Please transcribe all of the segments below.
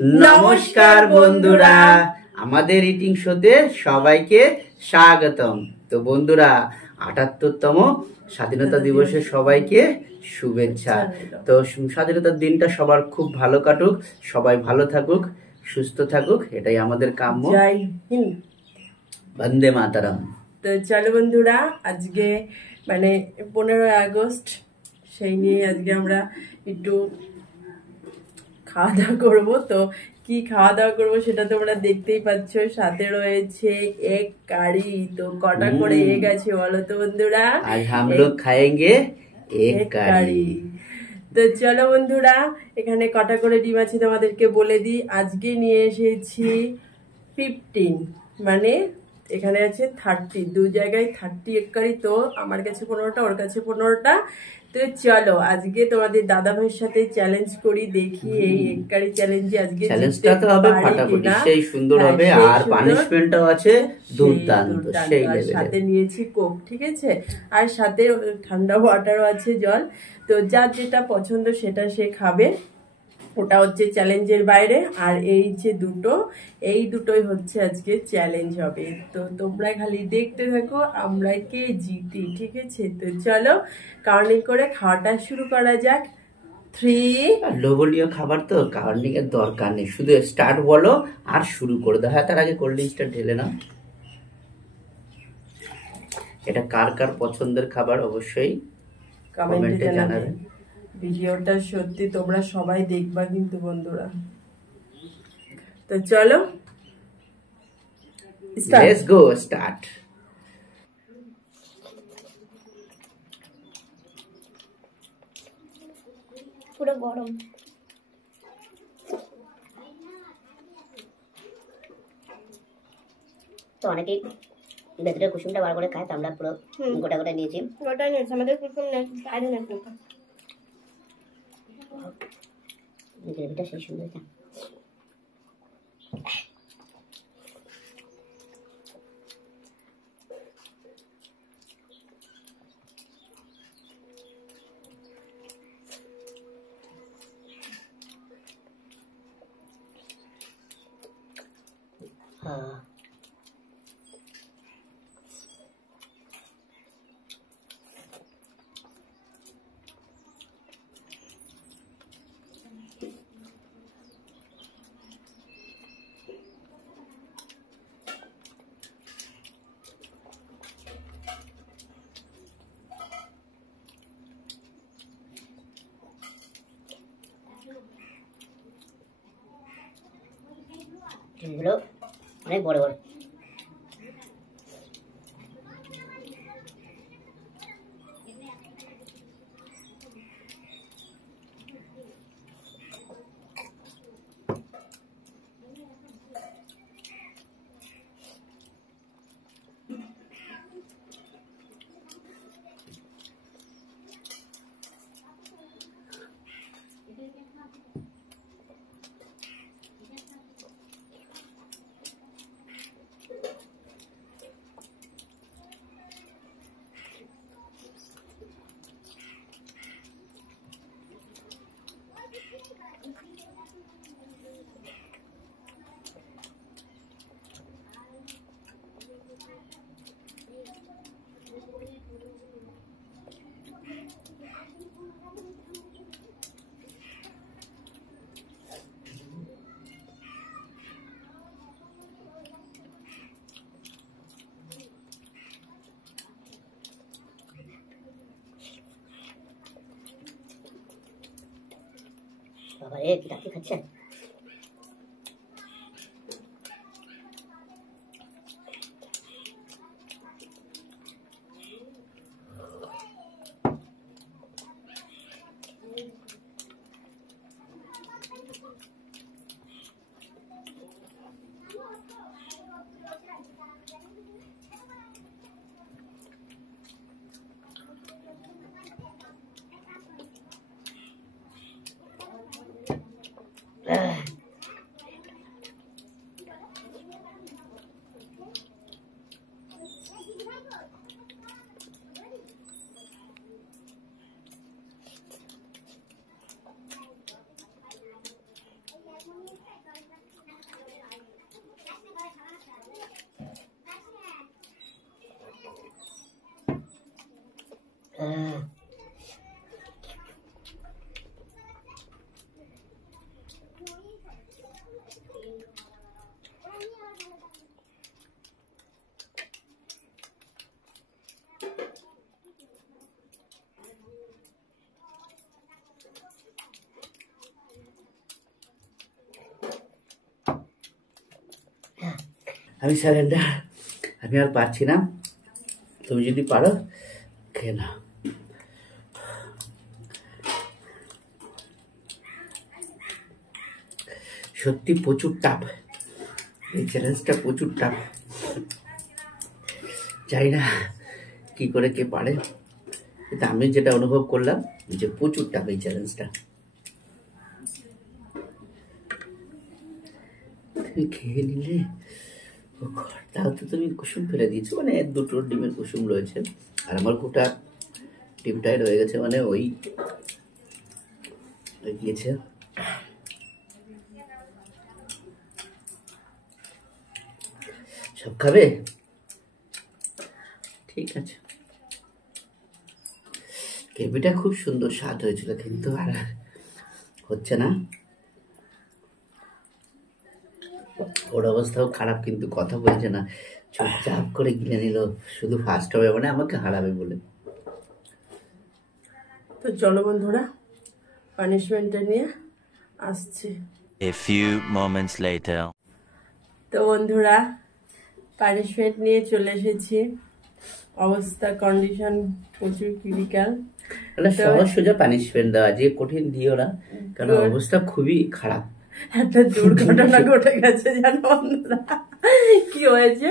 নমস্কার বন্ধুরা, আমাদের ইটিং শোতে সবাইকে স্বাগতম। তো বন্ধুরা, ৭৮তম স্বাধীনতা দিবসে সবাইকে শুভেচ্ছা। তো স্বাধীনতার দিনটা সবার খুব ভালো কাটুক, সবাই ভালো থাকুক, সুস্থ থাকুক, এটাই আমাদের কাম্য। জয় হিন্দ, বন্দে মাতারাম। তো চলো বন্ধুরা, আজকে মানে 15ই আগস্ট, সেই নিয়ে আজকে আমরা একটু খাওয়া দাওয়া করবো। তো কি খাওয়া দাওয়া করবো সেটা তোমরা দেখতেই পাচ্ছ। সাথে রয়েছে এগ কারি। তো কটা করে এগ আছে বলো তো বন্ধুরা? আজ हम लोग खाएंगे এগ কারি। তো চলো বন্ধুরা, এখানে কটা করে ডিম আছে তোমাদেরকে বলে দিই। আজকে নিয়ে এসেছি 15, মানে এখানে আছে 30, দু জায়গায় 30 এগ কারি। তো আমার কাছে 15টা, ওর কাছে 15টা। তো চলো আজকে তোমাদের দাদা ভাইয়ের সাথে চ্যালেঞ্জ করি, দেখি এই এগ কারি চ্যালেঞ্জে আজকে চ্যালেঞ্জটা তো হবে ফাটাফাটি, সেই সুন্দর হবে, আর পানিশমেন্টটাও আছে দুর্দান্ত সেই লেভেলে। সাথে নিয়েছি কোক, ঠিক আছে, আর সাথে ঠান্ডা ওয়াটারও আছে, জল। তো যার যেটা পছন্দ সেটা সে খাবে, ওটা হচ্ছে চ্যালেঞ্জের বাইরে। আর এই যে দুটো, এই দুটোই হচ্ছে আজকে চ্যালেঞ্জ হবে। তো তোমরা খালি দেখতে থাকো আমরা কে জিতি, ঠিক আছে? তো চলো কাউন্টিং করে খাওয়াটা শুরু করা যাক। 3 লোভনীয় খাবার তো কাউন্টিং এর দরকার নেই, শুধু স্টার্ট বলো আর শুরু করে দাও। হ্যাঁ, তার আগে কোল্ড ড্রিঙ্কসটা ঢেলে নাও। এটা কার কার পছন্দের খাবার অবশ্যই কমেন্টে জানাবেন। ভিডিওটা সত্যি তোমরা সবাই দেখবা কিন্তু বন্ধুরা। তো চলো লেটস গো স্টার্ট। পুরো গরম। তো অনেকেই ভেতরে কুসুমটা বার করে খায়, তো আমরা পুরো গোটা গোটা নিয়েছি। গোটা নিয়েছি, আমাদের কুসুম বাইরে না। গ্রেভিটা সেই সুন্দর। হ্যাঁ, ডিমগুলো অনেক বড় বড়। বাবা রে, কি তাকে খাচ্ছেন? আমি সারেন্ডার, আমি আর পারছি না, তুমি যদি পারো খেয়ে নাও। সত্যি প্রচুর টাফ, এই চ্যালেঞ্জটা প্রচুর টাফ। জানি না কি করে কে পারে, কিন্তু আমি যেটা অনুভব করলাম যে প্রচুর টাফ এই চ্যালেঞ্জটা। তুমি খেয়ে নিলে, তাও তো তুমি কুসুম ফেলে দিয়েছো, মানে 2টো ডিমের কুসুম রয়েছে, আর আমার গোটা ডিমটাই রয়ে গেছে, মানে ওই গিয়েছে। সব খাবে? ঠিক আছে। গ্রেভিটা খুব সুন্দর স্বাদ হয়েছিল, কিন্তু আর হচ্ছে না। ওর অবস্থাও খারাপ, কিন্তু কথা বলছে না, চুপচাপ করে গিলে নিল, শুধু ফার্স্ট হবে মানে আমাকে হারাবে বলে। তো চলো বন্ধুরা, পানিশমেন্টটা নিয়ে আসছি। A few moments later. তো বন্ধুরা, পানিশমেন্ট নিয়ে চলে এসেছি। অবস্থা কন্ডিশন প্রচুর ক্রিটিক্যাল। মানে সহজ সোজা পানিশমেন্ট দেওয়া, যে কঠিন দিও না, কারণ অবস্থা খুবই খারাপ। একটা দুর্ঘটনা ঘটে গেছে জানো বন্ধুরা। কি হয়েছে,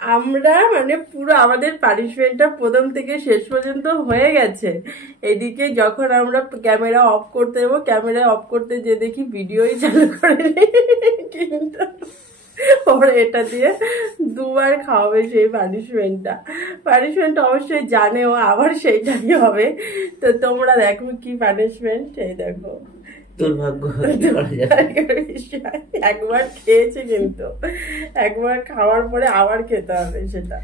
আমরা মানে পুরো আমাদের পানিশমেন্টটা প্রথম থেকে শেষ পর্যন্ত হয়ে গেছে। এদিকে যখন আমরা ক্যামেরা অফ করতে যাবো, ক্যামেরা অফ করতে যে দেখি ভিডিওই চালু করে, কিন্তু ওরা এটা দিয়ে 2বার খাওয়াবে সেই পানিশমেন্ট অবশ্যই জানেও, আবার সেইটাই হবে। তো তোমরা দেখো কি পানিশমেন্ট, এই দেখো। দুর্ভাগ্য, একবার খেয়েছে, কিন্তু একবার খাওয়ার পরে আবার খেতে হবে সেটা।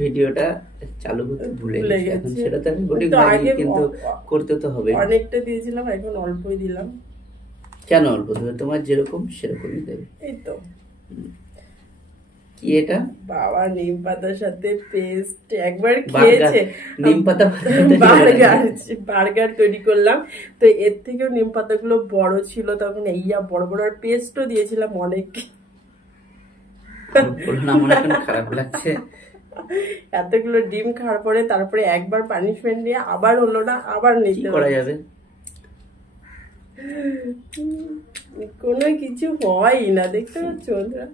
ভিডিওটা চালু করতে ভুলে গেছি, সেটা তো আমি বলি, কিন্তু করতে তো হবে। অনেকটা দিয়েছিলাম, এখন অল্পই দিলাম। কেন অল্প দেবে? তোমার যেরকম সেরকমই দেবে। এই তো। কি এটা? বাবা, নিম পাতার সাথে পেস্ট একবার খেয়েছে। নিম পাতা বার্গার তৈরি করলাম, তো এর থেকেও নিম পাতাগুলো বড় ছিল, তখন এইয়া বড় বড়, আর পেস্টও দিয়েছিলাম অনেক। আমার এখন খারাপ লাগছে। এতগুলো ডিম খাওয়ার পরে তারপরে একবার পানিশমেন্ট নিয়ে আবার হলো না, আবার নিতে করা যাবে। কোনো কিছু হয় না, দেখতে পাচ্ছ বন্ধুরা।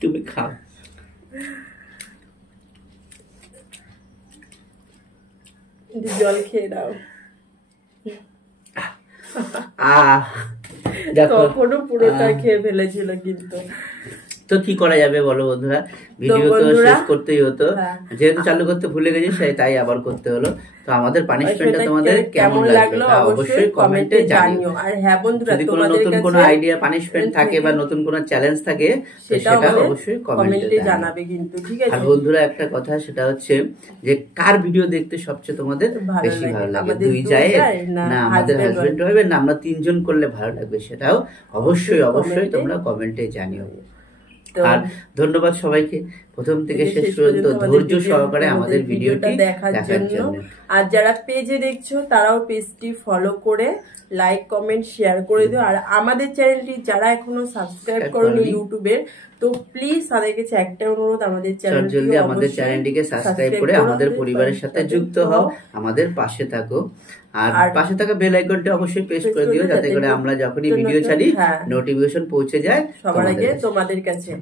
তুমি খাও। জল খেয়ে দাও। তখনও পুরোটা খেয়ে ফেলেছিল, কিন্তু তো কি করা যাবে বলো বন্ধুরা, ভিডিও তো শেষ করতেই হতো, যেহেতু চালু করতে ভুলে গেছি তাই আবার করতে হলো। তো আমাদের পানিশমেন্টটা তোমাদের কেমন লাগলো অবশ্যই কমেন্টে জানিও। আর হ্যাঁ বন্ধুরা, যদি কোনো নতুন কোনো আইডিয়া পানিশমেন্ট থাকে বা নতুন কোনো চ্যালেঞ্জ থাকে, সেটা অবশ্যই কমেন্টে জানাবে কিন্তু, ঠিক আছে? আর বন্ধুরা একটা কথা, সেটা হচ্ছে যে কার ভিডিও দেখতে সবচেয়ে তোমাদের বেশি ভালো লাগে, 2 জায়ের না আমাদের হাজবেন্ড ওয়াইফের, না আমরা 3 জন করলে ভালো লাগবে, সেটাও অবশ্যই তোমরা কমেন্টে জানিও। আর ধন্যবাদ সবাইকে প্রথম থেকে শেষ পর্যন্ত ধৈর্য সহকারে আমাদের ভিডিওটি দেখার জন্য। আর যারা পেজে দেখছো তারাও পেজটি ফলো করে লাইক কমেন্ট শেয়ার করে দিও। আর আমাদের চ্যানেলটি যারা এখনো সাবস্ক্রাইব করোনি ইউটিউবের, তো প্লিজ তাদের কাছে একটা অনুরোধ, আমাদের চ্যানেলটিকে সাবস্ক্রাইব করে আমাদের পরিবারের সাথে যুক্ত হও, আমাদের পাশে থাকো। আর পাশে থাকা বেল আইকনটা অবশ্যই প্রেস করে দিও, যাতে করে আমরা যখনই ভিডিও ছাড়ি নোটিফিকেশন পৌঁছে যায় সবার আগে তোমাদের কাছে।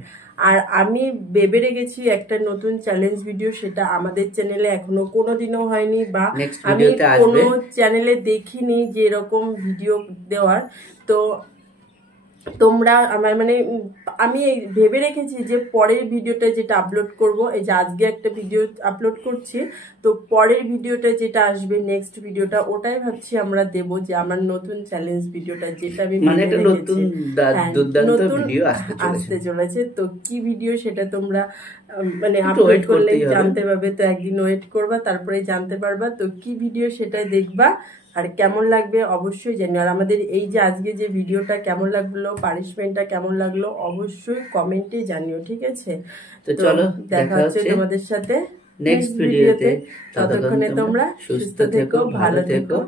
আর আমি ভেবে রেখেছি একটা নতুন চ্যালেঞ্জ ভিডিও, সেটা আমাদের চ্যানেলে এখনো কোনোদিনও হয়নি, বা আমি কোনো চ্যানেলে দেখিনি যে এরকম ভিডিও দেওয়ার। তো তোমরা আমার মানে আমি ভেবে রেখেছি যে পরের ভিডিওটা যেটা আপলোড করব, এই যে আজকে একটা ভিডিও আপলোড করছি, তো পরের ভিডিওটা যেটা আসবে নেক্সট ভিডিওটা ওটাই ভাবছি আমরা দেব, যে আমার নতুন চ্যালেঞ্জ ভিডিওটা যেটা আমি মানে একটা নতুন দুর্দান্ত ভিডিও আসতে চলেছে। তো কি ভিডিও সেটা তোমরা মানে আপলোড করলে জানতে পারবে। তো একদিন ওয়েট করবা, তারপরে জানতে পারবা তো কি ভিডিও সেটাই দেখবা। আর কেমন লাগবে অবশ্যই জানিও। আর আমাদের এই যে আজকে যে ভিডিওটা কেমন লাগলো, পানিশমেন্টটা কেমন লাগলো অবশ্যই কমেন্টে জানিও, ঠিক আছে? তো চলো দেখা হচ্ছে তোমাদের সাথে নেক্সট ভিডিওতে। ততক্ষণে তোমরা সুস্থ থেকো, ভালো থেকো।